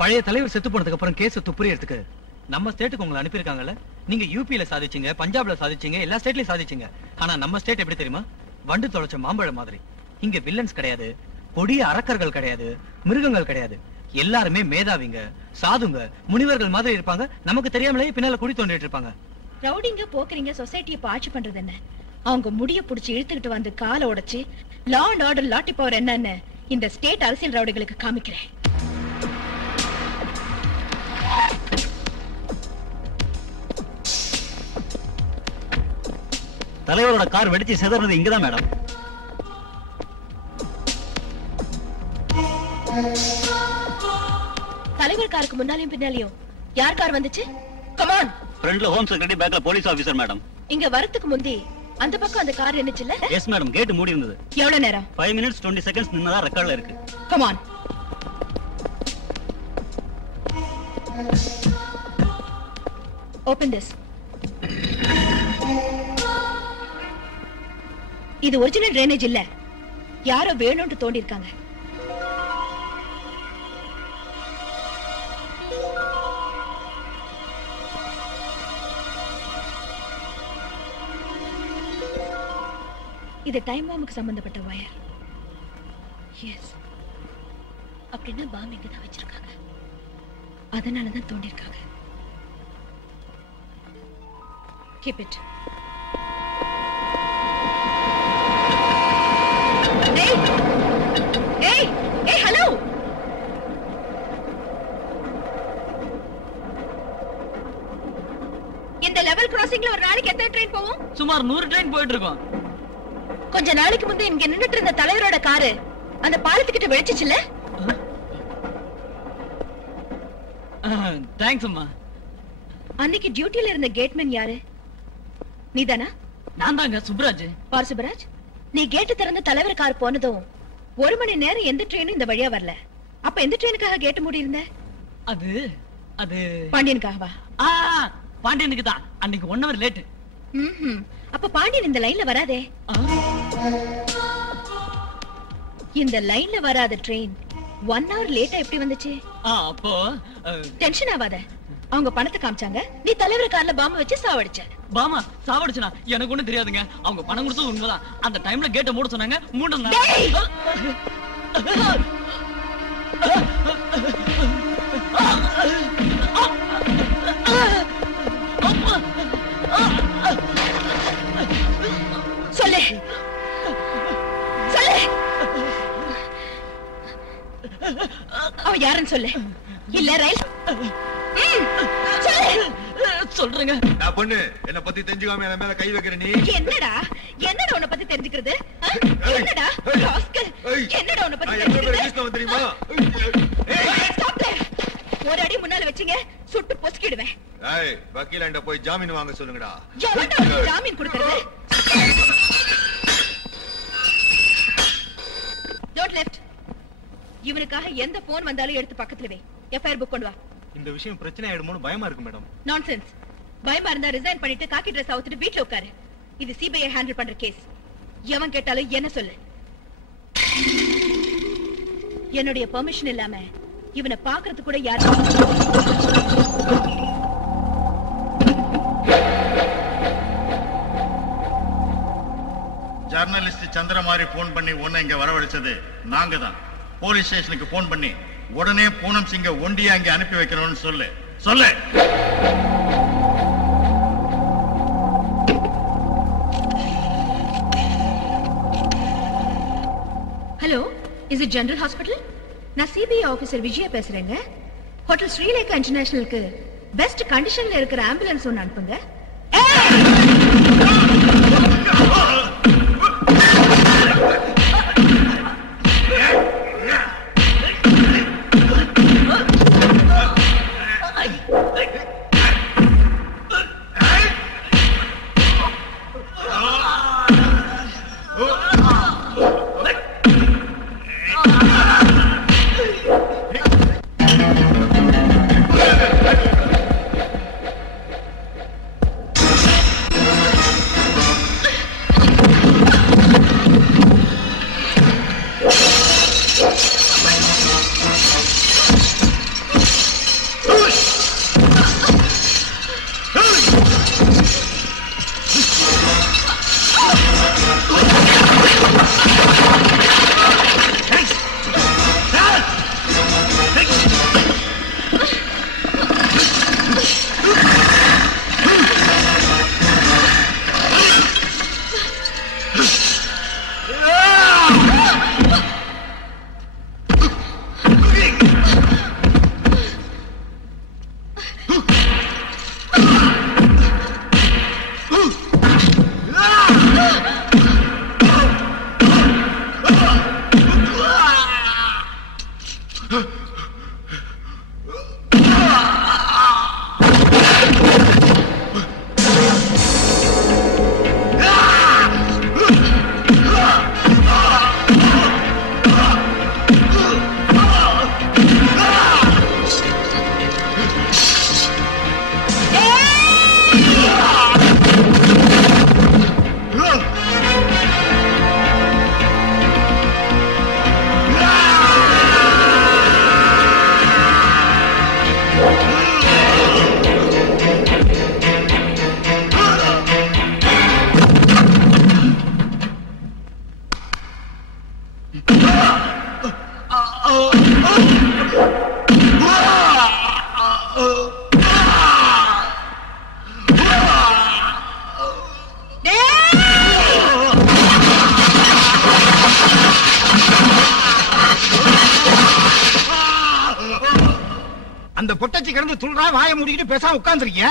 பழைய தலைவர் செத்து போனதுக்கு அப்புறம் கேஸ் துப்புரியறதுக்கு நம்ம ஸ்டேட்டுக்கு உங்களை அனுப்பியிருக்காங்கல்ல. நீங்க யூபியில சாதிச்சீங்க, பஞ்சாப்ல சாதிச்சீங்க, எல்லா ஸ்டேட்லயும் சாதிச்சீங்க. ஆனா நம்ம ஸ்டேட் எப்படி தெரியுமா? வண்டு தொலைச்ச மாம்பழம் மாதிரி. இங்க வில்லன்ஸ் கிடையாது, கொடிய அரக்கர்கள் கிடையாது, மிருகங்கள் கிடையாது. எல்லாருமே மேதாவிங்க, சாதுங்க, முனிவர்கள் மாதிரி இருப்பாங்க. நமக்கு தெரியாமலே பின்னால குடி தோண்டிட்டு இருப்பாங்க. ரவுடிங்க போக்குறீங்க சொசைட்டியை ஆட்சி பண்றது என்ன? அவங்க முடிய புடிச்சு இழுத்துக்கிட்டு வந்து காலை உடைச்சு லா அண்ட் ஆர்டர் லாட்டி பவர் என்னன்னு இந்த ஸ்டேட் அரசியல் ரவுடிகளுக்கு காமிக்கிறேன். தலைவரோட கார் வெடிச்சு செதறது இங்கதான் மேடம். தலைவர் காருக்கு முன்னாலையும் பின்னாலையும் யார் கார் வந்துச்சு? கமான். ஃப்ரண்ட்ல ஹோம் செக்ரட்டரி, பேக்ல போலீஸ் ஆபீசர் மேடம். இங்க வரதுக்கு முந்தி அந்த பக்கம் அந்த கார் என்னச்சுல்ல? எஸ் மேடம், கேட் மூடி இருந்தது. எவ்வளவு நேரம்? 5 minutes 20 seconds நின்னதா ரெக்கார்ட்ல இருக்கு. கமான். Open this. இது ஒரிஜினல் ட்ரைனேஜ் இல்ல, யாரோ வேணும்னு தோண்டி இருக்காங்க. இது டைம் பாம்புக்கு சம்பந்தப்பட்ட வயர். எஸ், அப்படின்னா பாம்பு இங்க தான் வச்சிருக்காங்க, அதனாலதான் தோண்டி இருக்காங்க. Keep it. Hey! Hey! Hey, hello! இந்த லெவல் கிராசிங்ல ஒரு நாளைக்கு எத்தனை ட்ரெயின் போகும்? சுமார் 100 ட்ரெயின் போயிட்டு இருக்கோம். கொஞ்ச நாளைக்கு முந்தைய இங்க நின்னுட்டு இருந்த தலைவரோட காரு அந்த பாலத்துக்கிட்ட வெடிச்சுச்சுல? தேங்க்ஸ் அம்மா. அன்னைக்கு டியூட்டில இருந்த கேட்மேன் யாரு? நீதானா? நான் தாங்க, சுப்ராஜ். பார் சுப்ராஜ், நீ கேட்டு திறந்து தலைவர் கார் போனதும் 1 மணி நேரம் எந்த ட்ரெயினும் இந்த வழியா வரல. அப்ப எந்த ட்ரெயினுக்காக கேட்டு மூடி இருந்த? அது அது பாண்டியனுக்காகவா? பாண்டியனுக்கு தான். அன்னைக்கு 1 hour லேட். அப்ப பாண்டியன் இந்த லைன்ல வராதே. இந்த லைன்ல வராத ட்ரெயின் 1 hour லேட்டா எப்படி வந்துச்சு? அப்போ டென்ஷன் ஆகாத. அவங்க பணத்தை காமிச்சாங்க, நீ தலைவர் கார்ல பாம்பு வச்சு சாவடிச்ச. பாமா சாவடிச்சனா? எனக்கு ஒண்ணும் தெரியாதுங்க. அவங்க பணம் கொடுத்தது உண்மைதான். அந்த டைம்ல கேட்ட மூட சொன்னாங்க, மூடனா. சொல்லு சொல்லு, அவன் யாருன்னு சொல்லு. இல்ல ரயில் சொல்றேங்க. நான் பொண்ணு என்ன பத்தி தெரிஞ்சுக்காம என் மேல கை வைக்கிற நீ? என்னடா என்னடா உன்னை பத்தி தெரிஞ்சுக்கிறது? என்னடா ராஸ்கல், என்னடா உன்னை பத்தி தெரிஞ்சுக்கிறது தெரியுமா? ஒரு அடி முன்னால வச்சீங்க சுட்டு பொசுக்கிடுவேன். ஏய், வக்கீலாண்ட போய் ஜாமீன் வாங்க சொல்லுங்கடா. ஜாமீன் கொடுக்கறது? Don't left. இவனுக்காக எந்த போன் வந்தாலும் எடுத்து பக்கத்துல வை. எஃப்ஐஆர் புக் கொண்டு வா. இந்த விஷயம் பிரச்சனை ஆயிடுமோன்னு பயமா இருக்கு மேடம். நான்சென்ஸ். பயமா இருந்தா ரிசைன் பண்ணிட்டு காக்கி ட்ரெஸ் அவுத்துட்டு வீட்ல உட்காரு. இது சிபிஐ ஹேண்டில் பண்ற கேஸ். எவன் கேட்டாலும் என்ன சொல்லு. என்னுடைய பெர்மிஷன் இல்லாம இவனை பாக்குறது கூட யாரும். ஜர்னலிஸ்ட் சந்திரமாரி போன் பண்ணி உன்னை இங்க வரவழைச்சது நாங்க தான். போலீஸ் ஸ்டேஷனுக்கு போன் பண்ணி உடனே பூனம் சிங்க ஒண்டியா இங்க அனுப்பி வைக்கிறோம்னு சொல்லு. சொல்லு. Hello, is it general hospital? நான் சிபிஐ ஆபீசர் விஜயா பேசுறேங்க. ஹோட்டல் ஸ்ரீலேகா இன்டர்நேஷனலுக்கு பெஸ்ட் கண்டிஷன்ல இருக்கிற ஆம்புலன்ஸ் ஒன்னு அனுப்புங்க. அந்த பொட்டச்சி கிடந்து துள்றா வாயை மூடிக்கிட்டு பேசாம உட்கார்ந்துருக்கியா?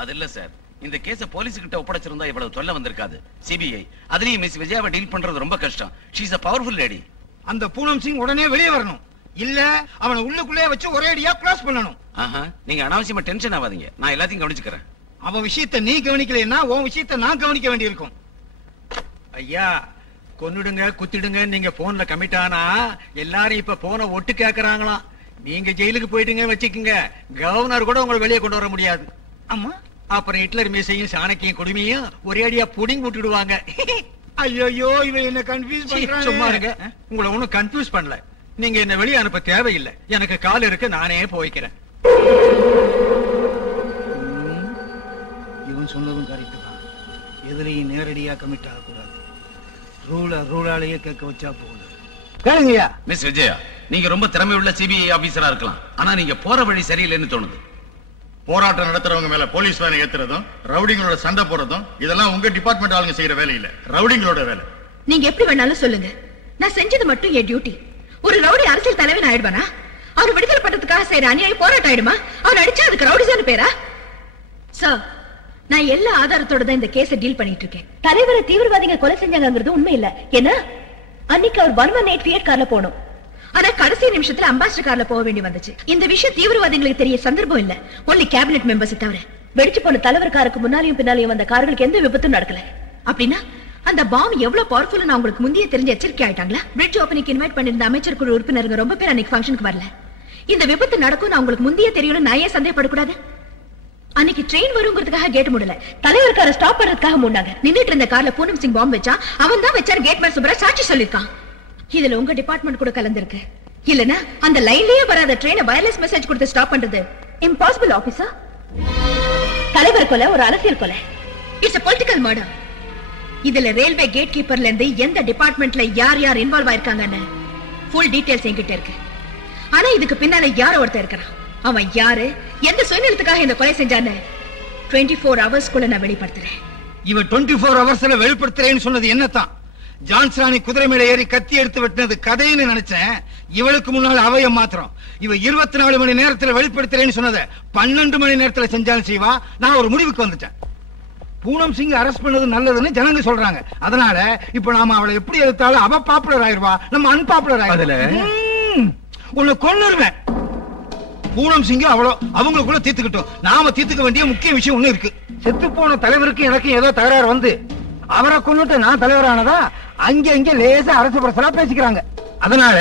அது இல்ல சார், இந்த கேஸ போலீஸ் கிட்ட ஒப்படைச்சிருந்தா இவ்வளவு தொல்லை வந்திருக்காது. சிபிஐ அதுலயும் மிஸ் விஜயாவை டீல் பண்றது ரொம்ப கஷ்டம். She is a powerful lady. அந்த பூனம் சிங் உடனே வெளியே வரணும், இல்ல அவனை உள்ளுக்குள்ளே வச்சு ஒரே அடியா க்ளோஸ் பண்ணணும். ஆஹா, நீங்க அனாவசியமா டென்ஷன் ஆகாதீங்க, நான் எல்லாத்தையும் கவனிச்சுக்கிறேன். அவன் விஷயத்தை நீ கவனிக்கலைன்னா உன் விஷயத்தை நான் கவனிக்க வேண்டியிருக்கும். ஐயா, கொன்னுடுங்க குத்திடுங்க நீங்க போன்ல கமிட் ஆனா எல்லாரும் இப்ப போன ஒட்டு கேக்குறாங்களாம். நீங்க ஜெயிலுக்கு போயிட்டுங்க வச்சுக்குங்க, கவர்னர் கூட உங்களை வெளியே கொண்டு வர முடியாது. ஆமா, அப்புறம் ஹிட்லர் மீசையும் சாணக்கியும் கொடுமையும் ஒரே அடியா புடிங் விட்டுடுவாங்க. ஐயோ இவன் என்ன கன்ஃபியூஸ் பண்றான். சும்மா இருங்க, உங்களை ஒண்ணும் கன்ஃபியூஸ் பண்ணல. நீங்க என்ன வெளியே அனுப்ப தேவையில்லை, எனக்கு கால் இருக்கு, நானே போய்க்கிறேன். இவன் சொன்னதும் கரெக்ட் தான். எதுலையும் நேரடியா கமிட் ஆகக்கூடாது, ரூலாலேயே கேட்க வச்சா போகுது. கேளுங்கய்யா. மிஸ் விஜயா, நீங்க ரொம்ப திறமை உள்ள சிபிஐ ஆபீசரா இருக்கலாம், ஆனா நீங்க போற வழி சரியில்லைன்னு தோணுது. போராட்டம் நடத்துறவங்க மேல போலீஸ் வேலை ஏத்துறதும் ரவுடிங்களோட சண்டை போடுறதும் இதெல்லாம் உங்க டிபார்ட்மெண்ட் ஆளுங்க செய்யற வேலை இல்ல, ரவுடிங்களோட வேலை. நீங்க எப்படி வேணாலும் சொல்லுங்க, நான் செஞ்சது மட்டும் என் டியூட்டி. ஒரு ரவுடி அரசியல் தலைவன் ஆயிடுவானா? அவன் விடுதலை பண்றதுக்காக செய்யற அநியாயம் போராட்டம் ஆயிடுமா? அவன் அடிச்சா அதுக்கு ரவுடிசான பேரா? சார், நான் எல்லா ஆதாரத்தோட தான் இந்த கேஸை டீல் பண்ணிட்டு இருக்கேன். தலைவரை தீவிரவாதிங்க கொலை செஞ்சாங்கிறது உண்மை இல்ல. ஏன்னா அன்னைக்கு அவர் 118 ஃபியட் கார்ல போனோம், ஆனா கடைசி நிமிஷத்துல அம்பாசிடர் கார்ல போக வேண்டி வந்துச்சு. இந்த விஷயம் தீவிரவாதிகளுக்கு தெரிய சந்தர்ப்பம் இல்ல, ஒன்லி கேபினெட் மெம்பர்ஸ் தவிர. வெடிச்சு போன தலைவர் காருக்கு முன்னாலையும் பின்னாலையும் வந்த கார்களுக்கு எந்த விபத்தும் நடக்கல. அப்படின்னா அந்த பாம் எவ்வளவு பவர்ஃபுல் உங்களுக்கு முந்தைய தெரிஞ்ச எச்சரிக்கை ஆயிட்டாங்களா? பிரிட்ஜ் ஓபனிங் இன்வைட் பண்ணிருந்த அமைச்சர் குழு உறுப்பினருங்க ரொம்ப பேர் அன்னைக்கு ஃபங்க்ஷனுக்கு வரல. இந்த விபத்து நடக்கும் நான் உங்களுக்கு முந்தைய தெரியும், நான் ஏன் சந்தேகப்படக்கூடாது? அன்னைக்கு ட்ரெயின் வருங்கிறதுக்காக கேட் மூடல, தலைவர் காரை ஸ்டாப் பண்றதுக்காக மூடாங்க. நின்னுட்டு இருந்த கார்ல பூனம் சிங் பாம்பு வச்சா, அவன் தான் வச்சார் கேட் மேன் சுப்ரா சாட்சி சொல்லிருக்கான். இதுல உங்க டிபார்ட்மெண்ட் கூட கலந்துருக்கு. இல்லனா அந்த லைன்லயே வராத ட்ரெயினை வயர்லெஸ் மெசேஜ் கொடுத்து ஸ்டாப் பண்றது இம்பாசிபிள் ஆபீசர். தலைவர் கொலை ஒரு அரசியல் கொலை, இட்ஸ் a political murder. இதுல ரயில்வே கேட் கீப்பர்ல இருந்து எந்த டிபார்ட்மெண்ட்ல யார் யார் இன்வால்வ் ஆயிருக்காங்கன்னு ஃபுல் டீடைல்ஸ் என்கிட்ட இருக்கு. ஆனா இதுக்கு பின்னால யாரோ ஒருத்தர் இருக்கிறான். அவன் யாரு, எந்த சுயநலத்துக்காக இந்த கொலை செஞ்சான்னு 24 ஹவர்ஸ்க்குள்ள நான் வெளிப்படுத்துறேன். இவன் 24 ஹவர்ஸ்ல வெளிப்படுத்துறேன்னு சொன்னது என்னத்தான்? ஜான்ஸ்ராணி குதிரை மேல ஏறி கத்தி எடுத்து வெட்டினது கதைன்னு நினைச்சேன். இவளுக்கு முன்னால் அவைய மாத்திரம் இவ 24 மணி நேரத்துல வெளிப்படுத்துறேன்னு சொன்னத 12 மணி நேரத்துல செஞ்சாலும் செய்வா. நான் ஒரு முடிவுக்கு வந்துட்டேன். பூனம் சிங் அரெஸ்ட் பண்ணது நல்லதுன்னு ஜனங்க சொல்றாங்க. அதனால இப்ப நாம அவளை எப்படி எடுத்தாலும் அவ பாப்புலர் ஆயிருவா, நம்ம அன்பாப்புலர் ஆயிருவோம். உன்னை கொன்னுருவேன். பூனம் சிங் அவ்வளோ அவங்களுக்குள்ள தீர்த்துக்கிட்டோம். நாம தீர்த்துக்க வேண்டிய முக்கிய விஷயம் ஒண்ணு இருக்கு. செத்து போன தலைவருக்கு எனக்கு ஏதோ தகராறு வந்து அவரை கொண்டுட்டு நான் தலைவரானதா அங்க லேசா அரசு பிரசலா பேசிக்கிறாங்க. அதனால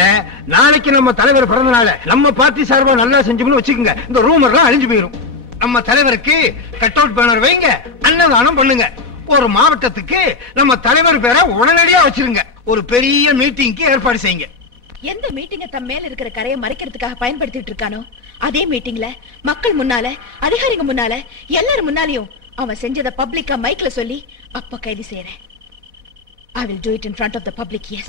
நாளைக்கு நம்ம தலைவர் பிறந்த நாள நம்ம பார்ட்டி சார்பா நல்லா செஞ்சோம்னு வச்சுக்கோங்க, இந்த ரூமர் எல்லாம் அழிஞ்சு போயிரும். நம்ம தலைவருக்கு கட் அவுட் பேனர் வைங்க, அன்னதானம் பண்ணுங்க. ஒரு மாவட்டத்துக்கு நம்ம தலைவர் பேரை உடனடியா வச்சிருங்க. ஒரு பெரிய மீட்டிங்க்கு ஏற்பாடு செய்யுங்க. எந்த மீட்டிங்க தம் மேல இருக்கிற கரையை மறைக்கிறதுக்காக பயன்படுத்திட்டு இருக்கானோ அதே மீட்டிங்ல மக்கள் முன்னால, அதிகாரிங்க முன்னால, எல்லாரும் முன்னாலையும் அவன் செஞ்சத பப்ளிக்கா மைக்ல சொல்லி அப்ப கைது செய்யறேன். I will do it in front of the public, yes.